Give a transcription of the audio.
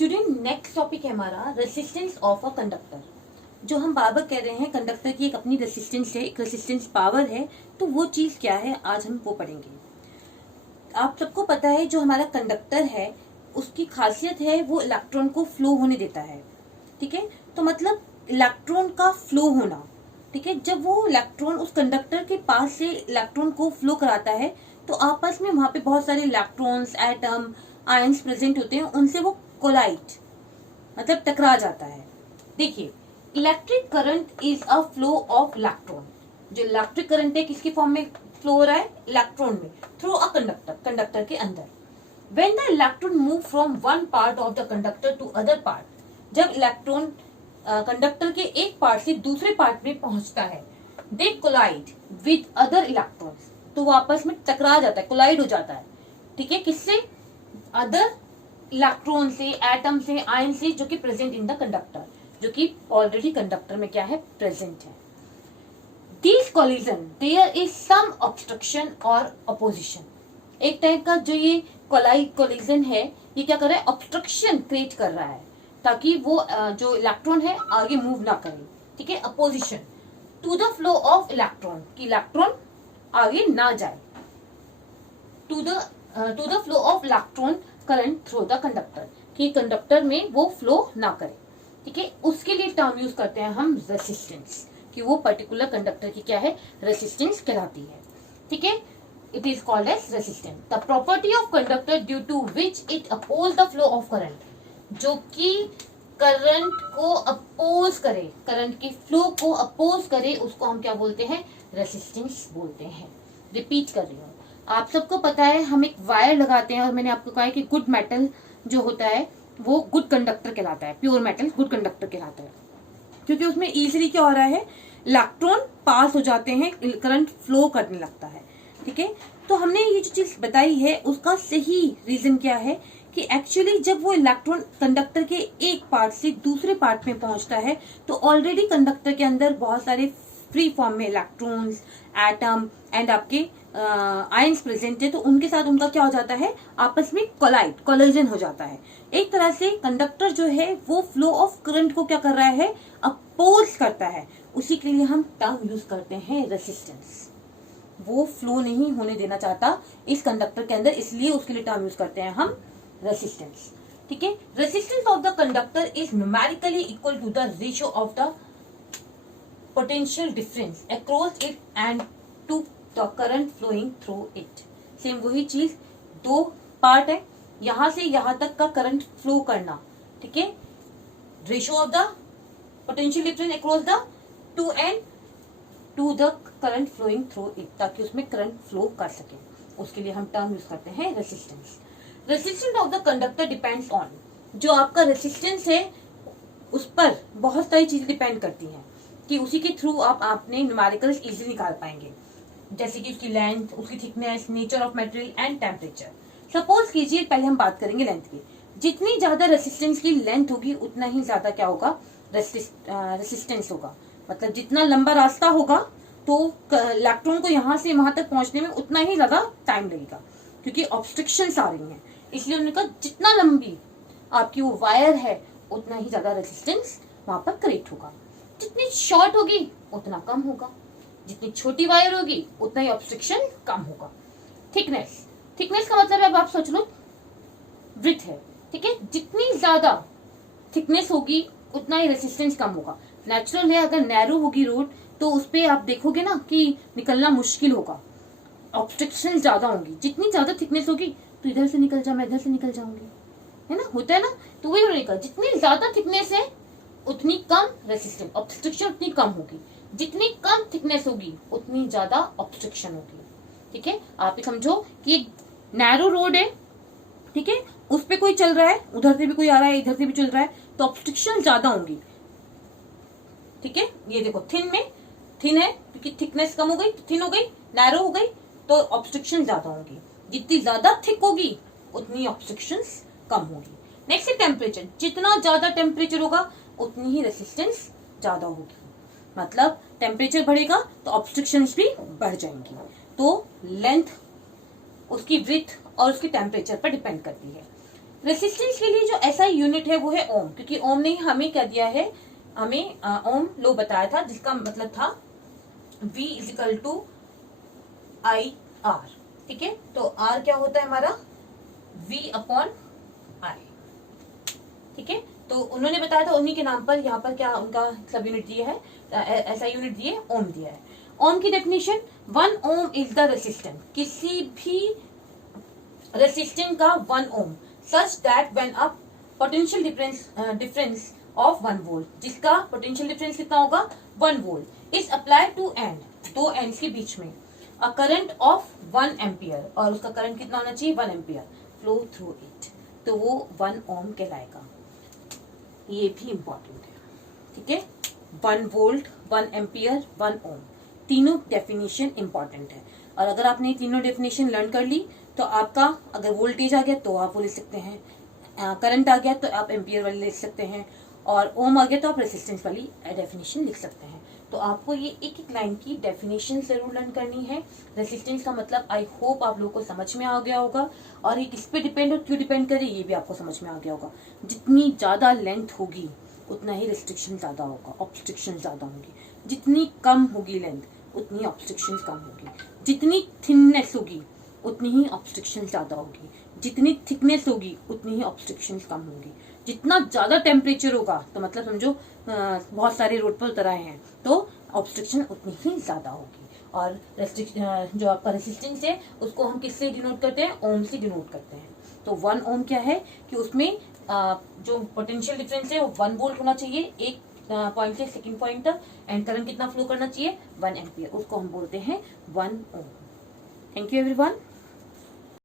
Student, next topic है हमारा resistance of a conductor. जो हम बार बार कह रहे हैं कंडक्टर की एक अपनी रेसिस्टेंस है, एक रेसिस्टेंस पावर है, तो वो चीज क्या है आज हम वो पढ़ेंगे। आप सबको पता है जो हमारा कंडक्टर है उसकी खासियत है वो इलेक्ट्रॉन को फ्लो होने देता है। ठीक है, तो मतलब इलेक्ट्रॉन का फ्लो होना। ठीक है, जब वो इलेक्ट्रॉन उस कंडक्टर के पास से इलेक्ट्रॉन को फ्लो कराता है तो आपस में वहां पे बहुत सारे इलेक्ट्रॉन्स, एटम, आयंस प्रेजेंट होते हैं, उनसे वो कोलाइड मतलब टकरा जाता है। देखिए, electric current is a flow of electron. जो इलेक्ट्रिक करंट है किसके फॉर्म में फ्लो हो रहा है? इलेक्ट्रॉन में, थ्रू अ कंडक्टर, कंडक्टर के अंदर। When the electron move from one part of the conductor to other part, जब इलेक्ट्रॉन कंडक्टर के एक पार्ट से दूसरे पार्ट में पहुंचता है, they collide with other electrons, तो वो आपस में टकरा जाता है, कोलाइड हो जाता है। ठीक है, किससे? अदर इलेक्ट्रॉन से, एटम से, आयन से, जो कि प्रेजेंट इन द कंडक्टर, जो कि ऑलरेडी कंडक्टर में क्या है? प्रेजेंट है। This collision there is some obstruction और अपोजिशन। एक टाइप का जो ये कोलिजन है, ये क्या कर रहा है? ऑब्स्ट्रक्शन क्रिएट कर रहा है ताकि वो जो इलेक्ट्रॉन है आगे मूव ना करे। ठीक है, opposition to the flow of electron, कि इलेक्ट्रॉन आगे ना जाए। To the flow of electron current through the conductor, कि कंडक्टर में वो फ्लो ना करे। ठीक है, उसके लिए टर्म यूज करते हैं हम रेसिस्टेंस, कि वो पर्टिकुलर कंडक्टर की क्या है? रेसिस्टेंस कहलाती है। ठीक है, it is called as resistance. The property of conductor due to which it oppose the flow of current, जो कि करंट को अपोज करे, करंट के फ्लो को अपोज करे, उसको हम क्या बोलते हैं? रेसिस्टेंस बोलते हैं। रिपीट कर रही हूँ, आप सबको पता है हम एक वायर लगाते हैं, और मैंने आपको कहा है कि गुड मेटल जो होता है वो गुड कंडक्टर कहलाता है, प्योर मेटल गुड कंडक्टर कहलाता है, क्योंकि उसमें इजीली क्या हो रहा है? इलेक्ट्रॉन पास हो जाते हैं, करंट फ्लो करने लगता है। ठीक है, तो हमने ये जो चीज बताई है उसका सही रीजन क्या है कि एक्चुअली जब वो इलेक्ट्रॉन कंडक्टर के एक पार्ट से दूसरे पार्ट में पहुंचता है तो ऑलरेडी कंडक्टर के अंदर बहुत सारे फ्री फॉर्म में इलेक्ट्रॉन्स, एटम एंड आपके आयंस प्रेजेंट है, तो उनके साथ उनका क्या हो जाता है? आपस में कोलिजन हो जाता है। एक तरह से कंडक्टर जो है वो फ्लो ऑफ करंट को क्या कर रहा है? अपोज करता है। उसी के लिए हम टर्म यूज करते हैं रेसिस्टेंस। वो फ्लो नहीं होने देना चाहता इस कंडक्टर के अंदर, इसलिए उसके लिए टर्म यूज करते हैं हम रेसिस्टेंस। ठीक है, resistance of the conductor is numerically equal to the ratio of the potential difference across it and to the current flowing through it. Same वही चीज, दो पार्ट है, यहां से यहां तक का करंट फ्लो करना। ठीक है, ratio of the potential difference across the two and to the current flowing through it, ताकि उसमें करंट फ्लो कर सके, उसके लिए हम टर्म यूज करते हैं resistance. Resistance of the conductor depends on, जो आपका रेसिस्टेंस है उस पर बहुत सारी चीजें डिपेंड करती हैं, कि उसी के थ्रू आप अपने न्यूमेरिकल्स इजीली निकाल पाएंगे, जैसे कि उसकी लेंथ, उसकी thickness, nature of material and temperature. Suppose कीजिए, पहले हम बात करेंगे लेंथ की। जितनी ज्यादा रेसिस्टेंस की लेंथ होगी उतना ही ज्यादा क्या होगा? रेसिस्टेंस होगा। मतलब जितना लंबा रास्ता होगा तो इलेक्ट्रॉन को यहाँ से वहां तक पहुंचने में उतना ही ज्यादा टाइम लगेगा, क्योंकि ऑब्स्ट्रक्शंस आ रही हैं। इसलिए उन्होंने कहा जितना लंबी आपकी वो वायर है उतना ही ज्यादा रेसिस्टेंस वहां पर क्रिएट होगा। जितनी शॉर्ट होगी उतना कम होगा, जितनी छोटी वायर होगी उतना ही ऑब्स्ट्रक्शन कम होगा। थिकनेस, थिकनेस का मतलब अब आप सोच लो ब्रेथ है। ठीक है, जितनी ज्यादा थिकनेस होगी उतना ही रेसिस्टेंस कम होगा। नेचुरल है, अगर नैरो होगी रोड तो उस पे आप देखोगे ना कि निकलना मुश्किल होगा, ऑब्स्ट्रक्शन ज्यादा होंगी। जितनी ज्यादा थिकनेस होगी तो इधर से निकल जा, मैं इधर से निकल जाऊंगी, है ना, होता है ना। तो वही उन्होंने कहा जितनी ज्यादा थिकनेस है उतनी कम रेसिस्टेंस, ऑब्स्ट्रक्शन उतनी कम होगी। जितनी कम थिकनेस होगी उतनी ज्यादा ऑब्स्ट्रक्शन होगी। ठीक है, आप ये समझो कि एक नैरो रोड है, ठीक है, उस पे कोई चल रहा है, उधर से भी कोई आ रहा है, इधर से भी चल रहा है, तो ऑब्स्ट्रक्शन ज्यादा होंगी। ठीक है, ये देखो थिन में, थिन है क्योंकि थिकनेस कम हो गई, थिन हो गई, नैरो हो गई, तो ऑब्स्ट्रक्शन ज्यादा होंगी। जितनी ज्यादा थिक होगी उतनी ऑब्स्ट्रक्शन कम होगी। नेक्स्ट है टेम्परेचर। जितना ज्यादा टेम्परेचर होगा उतनी ही रेसिस्टेंस ज्यादा होगी। मतलब टेम्परेचर बढ़ेगा तो ऑब्स्ट्रक्शंस भी बढ़ जाएंगी। तो लेंथ उसकी ब्रेथ और उसके टेम्परेचर पर डिपेंड करती है। रेसिस्टेंस के लिए जो एसआई यूनिट है वो है ओम, क्योंकि ओम ने हमें क्या दिया है, हमें ओम लो बताया था, जिसका मतलब था V equal to I R. ठीक है, तो आर क्या होता है हमारा V अपॉन आई। ठीक है, तो उन्होंने बताया था, उन्हीं के नाम पर यहाँ पर क्या उनका सब यूनिट दिया है, ऐसा यूनिट दिए, ओम दिया है। ओम की definition, 1 ohm is the resistance, किसी भी रेसिस्टेंस का 1 ohm, such that when a potential difference of 1 volt, जिसका पोटेंशियल डिफरेंस कितना होगा 1 volt, is applied to end, दो एंड्स के बीच में, अ करंट ऑफ 1 एम्पियर, और उसका करंट कितना होना चाहिए 1 एम्पियर फ्लो थ्रू इट, तो वो 1 ओम कहलाएगा। ये भी इंपॉर्टेंट है। ठीक है, 1 वोल्ट, 1 एम्पियर, 1 ओम, तीनों डेफिनेशन इंपॉर्टेंट है। और अगर आपने तीनों डेफिनेशन लर्न कर ली तो आपका अगर वोल्टेज आ गया तो आप वो लिख सकते हैं, करंट आ गया तो आप एम्पियर वाली लिख सकते हैं, और ओम आ गया तो आप रेसिस्टेंस वाली डेफिनेशन लिख सकते हैं। तो आपको ये एक एक लाइन की डेफिनेशन जरूर लर्न करनी है। रेसिस्टेंस का मतलब आई होप आप लोगों को समझ में आ गया होगा, और ये किस पे डिपेंड और क्यों डिपेंड करे ये भी आपको समझ में आ गया होगा। जितनी ज्यादा लेंथ होगी उतना ही रिस्ट्रिक्शन ज्यादा होगा, ऑब्स्ट्रिक्शन ज्यादा होंगी। जितनी कम होगी लेंथ उतनी ऑब्स्ट्रिक्शन कम होगी, जितनी थिननेस होगी उतनी ही ऑब्स्ट्रिक्शन ज्यादा होगी, जितनी थिकनेस होगी उतनी ही ऑब्स्ट्रिक्शन कम होगी। जितना ज्यादा टेम्परेचर होगा तो मतलब समझो बहुत सारे रोड पर उतर आए हैं तो ऑब्स्ट्रिक्शन उतनी ही ज्यादा होगी। और जो आपका रेसिस्टेंस है उसको हम किससे डिनोट करते हैं, ओम से डिनोट करते हैं। तो 1 ओम क्या है कि उसमें जो पोटेंशियल डिफरेंस है वो 1 वोल्ट होना चाहिए, एक पॉइंट से सेकंड पॉइंट तक, एंड करंट कितना फ्लो करना चाहिए 1 एम्पियर, उसको हम बोलते हैं 1 ओम। Thank you everyone.